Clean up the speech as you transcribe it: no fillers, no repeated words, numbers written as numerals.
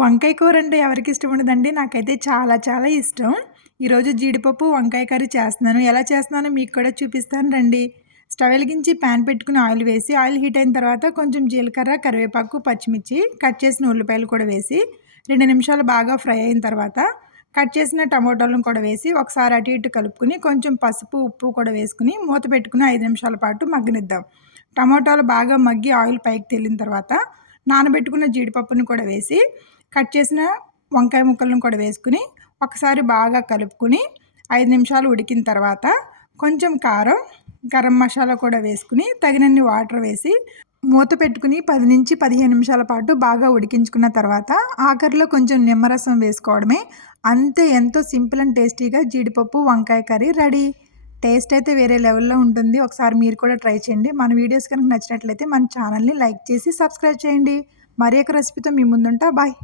వంకాయ కూర అంటే ఎవరికి ఇష్టం ఉండదండి. నాకైతే చాలా చాలా ఇష్టం. ఈరోజు జీడిపప్పు వంకాయ కర్రీ చేస్తున్నాను. ఎలా చేస్తున్నానో మీకు కూడా చూపిస్తాను రండి. స్టవ్ వెలిగించి ప్యాన్ పెట్టుకుని ఆయిల్ వేసి, ఆయిల్ హీట్ అయిన తర్వాత కొంచెం జీలకర్ర, కరివేపాకు, పచ్చిమిర్చి, కట్ చేసిన ఉల్లిపాయలు కూడా వేసి 2 నిమిషాలు బాగా ఫ్రై అయిన తర్వాత కట్ చేసిన టమోటాలను కూడా వేసి ఒకసారి అటు ఇటు కలుపుకొని కొంచెం పసుపు, ఉప్పు కూడా వేసుకుని మూత పెట్టుకుని 5 నిమిషాల పాటు మగ్గనిద్దాం. టమోటాలు బాగా మగ్గి ఆయిల్ పైకి తేలిన తర్వాత నానబెట్టుకున్న జీడిపప్పుని కూడా వేసి కట్ చేసిన వంకాయ ముక్కలను కూడా వేసుకుని ఒకసారి బాగా కలుపుకుని 5 నిమిషాలు ఉడికిన తర్వాత కొంచెం కారం, గరం మసాలా కూడా వేసుకుని తగినన్ని వాటర్ వేసి మూత పెట్టుకుని 10 నుంచి 15 నిమిషాల పాటు బాగా ఉడికించుకున్న తర్వాత ఆఖరిలో కొంచెం నిమ్మరసం వేసుకోవడమే. అంతే, ఎంతో సింపుల్ అండ్ టేస్టీగా జీడిపప్పు వంకాయ కర్రీ రెడీ. టేస్ట్ అయితే వేరే లెవెల్లో ఉంటుంది. ఒకసారి మీరు కూడా ట్రై చేయండి. మన వీడియోస్ కనుక నచ్చినట్లయితే మన ఛానల్ని లైక్ చేసి సబ్స్క్రైబ్ చేయండి. మరి ఒక రెసిపీతో మీ ముందుంటా. బాయ్.